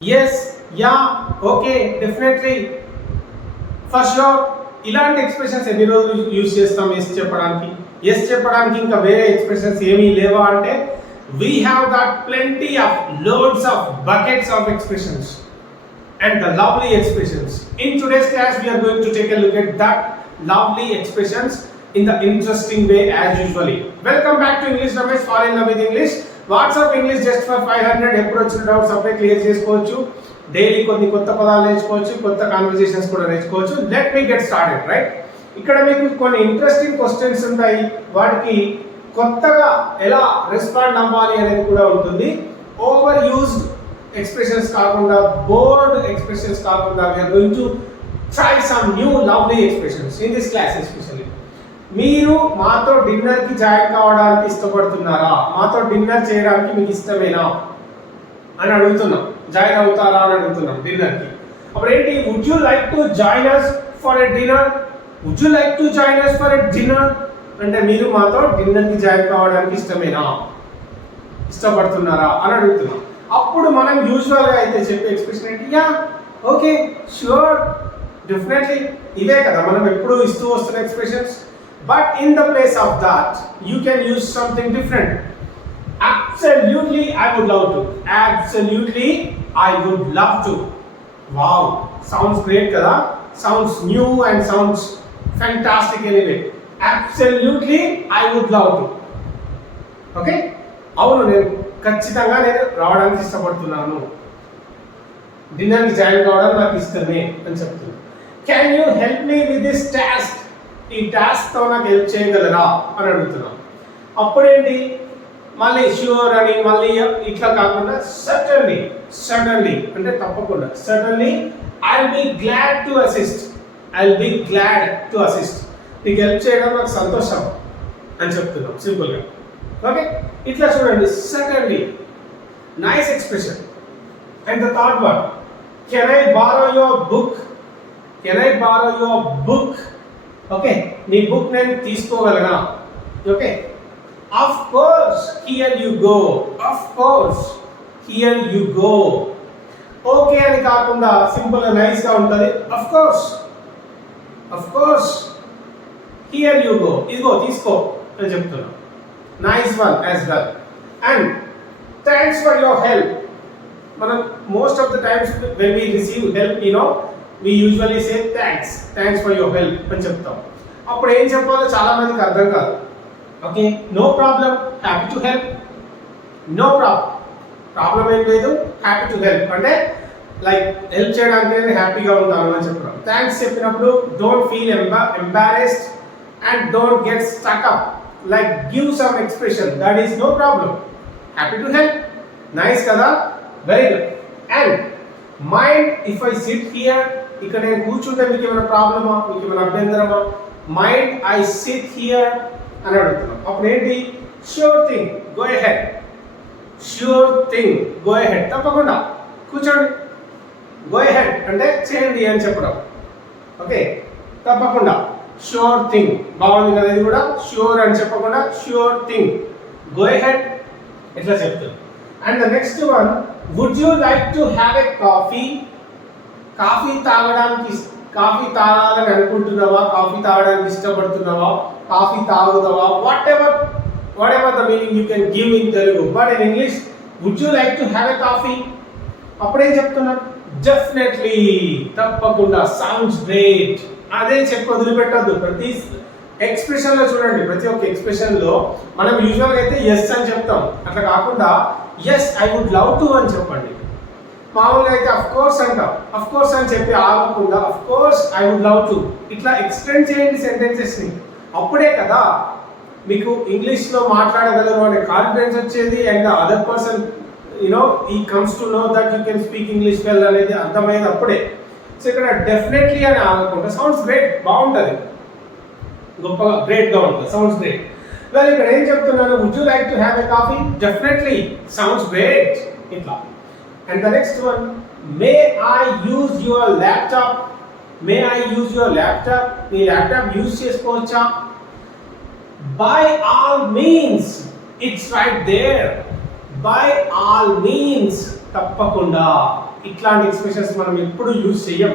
Yes ya okay definitely for sure ఇలాంటి expressions ఎన్ని రోజులు యూజ్ చేస్తాం ఎస్ చెప్పడానికి ఎస్ చెప్పడానికి ఇంకా వేరే ఎక్స్ప్రెషన్స్ ఏమీ లేవా అంటే we have that plenty of loads of buckets of expressions and the lovely expressions. In today's class, we are going to take a look at that lovely expressions in the interesting way as usually. Welcome back to English Ramesh Fall in Love with English. WhatsApp English just for five hundred ఎప్పుడు వచ్చిన doubts అప్పుడే clear చేసుకోవచ్చు. Daily కొన్ని కొత్త పదాలు నేర్చుకోవచ్చు కొత్త conversations కూడా నేర్చుకోవచ్చు. Let me get started right ఇక్కడ మీకు కొన్ని ఇంట్రెస్టింగ్ క్వశ్చన్స్ ఉంటాయి. వాటికి కొత్తగా ఎలా రెస్పాండ్ అవ్వాలి అనేది కూడా ఉంటుంది. ఓవర్ యూజ్డ్ ఎక్స్ప్రెషన్స్ కాకుండా బోర్డ్ ఎక్స్ప్రెషన్స్ కాకుండా we're going to try some new lovely expressions in this class expression మీరు మాతో డిన్నర్కి జాయిన్ కావడానికి ఇష్టపడుతున్నారా? మాతో డిన్నర్ చేయడానికి మీకు ఇష్టమేనా? అని అడుగుతున్నాం. జాయిన్ అవుతారా అని అడుగుతున్నాం డిన్నర్కి అప్పుడు ఏంటి? Would you like to join us for a dinner would you like to join us for a dinner అంటే మీరు మాతో డిన్నర్కి జాయిన్ కావడానికి ఇష్టమేనా? ఇష్టపడుతున్నారా అని అడుగుతున్నాం. అప్పుడు మనం యూజువల్గా అయితే చెప్పే ఎక్స్ప్రెషన్ ఏంటి? యా ఓకే షూర్ డెఫినెట్లీ ఇవే కదా మనం ఎప్పుడు ఇస్తూ వస్తున్న expressions. but in the place of that you can use something different absolutely I would love to absolutely I would love to wow sounds great కదా sounds new and sounds fantastic anyway absolutely I would love to okay అవును నేను ఖచ్చితంగా నేను రావడానికి ఇష్టపడుతున్నాను డిన్నర్కి join కావడం నాకు ఇష్టమే అని చెప్తున్నాను can you help me with this task ఈ టాస్క్తో నాకు హెల్ప్ చేయగలరా అని అడుగుతున్నాం. అప్పుడేంటి? మళ్ళీ ష్యూర్ అని మళ్ళీ ఇట్లా కాకుండా సడన్లీ సడన్లీ అంటే తప్పకుండా suddenly I be glad to assist I be glad to assist నీకు హెల్ప్ చేయడం నాకు సంతోషం అని చెప్తున్నాం సింపుల్గా ఓకే ఇట్లా చూడండి suddenly nice expression and the third one can I borrow your book can I borrow your book okay నీ బుక్ నేను తీసుకోగలనా okay of course here you go of course here you go okay అని కాకుండా simple నైస్గా ఉంటుంది. Of course of course here you go ఇదిగో తీసుకో అని చెప్తున్నా. Nice one as well and thanks for your help మనం most of the times when we receive help you know we usually say thanks thanks for your help అని చెప్తాం. అప్పుడు ఏం చెప్పాలో చాలా మందికి అర్థం కాదు. Okay no problem happy to help no problem problem ఏం లేదు. హ్యాపీ టు హెల్ప్ అంటే లైక్ హెల్ప్ చేయడానికి నేను హ్యాపీగా ఉంటాను అని చెప్పడం. థ్యాంక్స్ చెప్పినప్పుడు don't feel ఎంబా embarrassed and don't get stuck up like give some expression that is no problem happy to help nice కదా? Very good and mind if I sit here ఇక్కడ నేను కూర్చుంటే మీకు ఏమైనా ప్రాబ్లమా? మీకు ఏమైనా అభ్యంతరమా? మైండ్ ఐ సిట్ హియర్ అని అడుగుతున్నాం. అప్పుడు ఏంటి? Sure thing go ahead sure thing go ahead తప్పకుండా. కూర్చోండి. గో హెడ్ అంటే చేయండి అని చెప్పడం. ఓకే తప్పకుండా. ష్యూర్ థింగ్ బాగుంది కదా ఇది కూడా? ష్యూర్ అని చెప్పకుండా ష్యూర్ థింగ్ గో హెడ్ ఎట్లా చెప్తుంది and the next one would you like to have a coffee coffee తాగడానికి కాఫీ తాగాలని అనుకుంటున్నావా? కాఫీ తాగడానికి ఇష్టపడుతున్నావా? కాఫీ తాగుతావా? Whatever whatever the meaning you can give in Telugu but in English would you like to have a coffee అప్పుడేం చెప్తున్నా? Definitely తప్పకుండా. Sounds great అదే చెప్పి వదిలిపెట్టద్దు. ప్రతి ఎక్స్ప్రెషన్లో చూడండి. ప్రతి ఒక్క ఎక్స్ప్రెషన్లో మనం యూజువల్గా అయితే ఎస్ అని చెప్తాం. అట్లా కాకుండా yes I would love to అని చెప్పండి. మామూలుగా అయితే అఫ్ కోర్స్ అంటాం. అఫ్ కోర్స్ అని చెప్పి ఆగకుండా of course I would love to ఇట్లా ఎక్స్టెండ్ చేయండి సెంటెన్సెస్ని. అప్పుడే కదా మీకు ఇంగ్లీష్లో మాట్లాడగలరు అనే కాన్ఫిడెన్స్ వచ్చేది and other person you know he comes to know that you can speak English well అనేది అర్థమయ్యేది అప్పుడే. సో ఇక్కడ డెఫినెట్లీ అని ఆగకుండా సౌండ్స్ గ్రేట్ బాగుంటుంది. గొప్పగా గ్రేట్గా ఉంటుంది సౌండ్స్ గ్రేట్ వెల్ ఇక్కడ ఏం చెప్తున్నాను? Would you like to have a coffee definitely sounds great ఇట్లా. And the next one may I use your laptop may I use your laptop నీ ల్యాప్టాప్ యూజ్ చేసుకోవచ్చా? By all means it's right there by all means తప్పకుండా. ఇట్లాంటి expressions మనం ఎప్పుడు use చెయ్యం.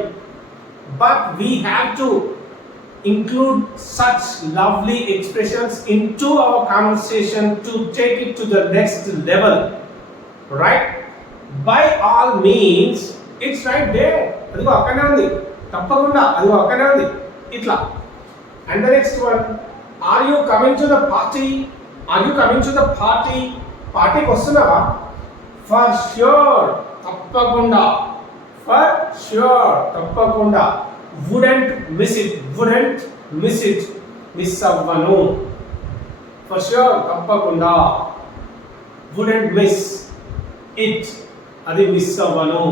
But we have to include such lovely expressions into our conversation to take it to the next level right by all means it's right there అదిగో అక్కడే ఉంది తప్పకుండా అదిగో అక్కడే ఉంది ఇట్లా and the next one are you coming to the party are you coming to the party పార్టీకి వస్తున్నావా ఫర్ ష్యూర్ తప్పకుండా ఫర్ ష్యూర్ తప్పకుండా wouldn't miss it wouldn't miss it miss అవ్వను. ఫర్ ష్యూర్ తప్పకుండా వుడెంట్ మిస్ ఇట్ అది miss అవ్వను.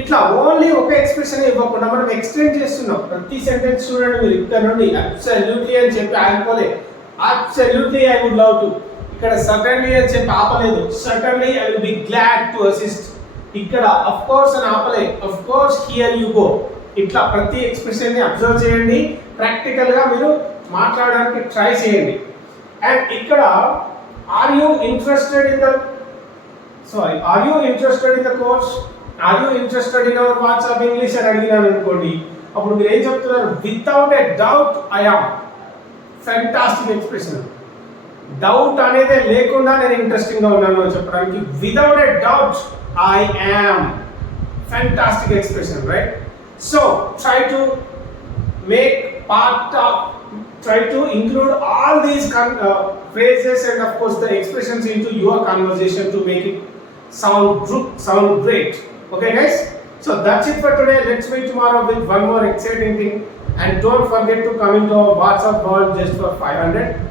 ఇట్లా only ఒక ఎక్స్ప్రెషన్ ఇవ్వకుండా మనం ఎక్స్టెండ్ చేస్తున్నాం. ప్రతి సెంటెన్స్ చూడండి మీరు ఇక్కడ నుండి. అబ్సల్యూట్లీ అని చెప్పి ఆగిపోలే. Absolutely I would love to ఇక్కడ సటన్లీ అని చెప్పి ఆపలేదు. Certainly I will be glad to assist ఇక్కడ అఫ్ కోర్స్ అని ఆపలే. Of course here you go ఇట్లా ప్రతి ఎక్స్ప్రెషన్ని అబ్జర్వ్ చేయండి. ప్రాక్టికల్గా మీరు మాట్లాడడానికి ట్రై చేయండి. అండ్ ఇక్కడ are you interested in the sorry are you interested in the course are you interested in our WhatsApp English అని అడిగినాను అనుకోండి. అప్పుడు మీరు ఏం చెప్తున్నారు? Without a doubt I am fantastic expression doubt అనేది లేకుండా నేను ఇంట్రెస్టింగ్గా ఉన్నాను అని చెప్పడానికి without a doubt I am fantastic expression right So try to make part of, try to include all these con- uh, phrases and of course the expressions into your conversation to make it sound sound great. Okay, guys. So that's it for today. Let's meet tomorrow with one more exciting thing. And don't forget to come into our WhatsApp call just for 500.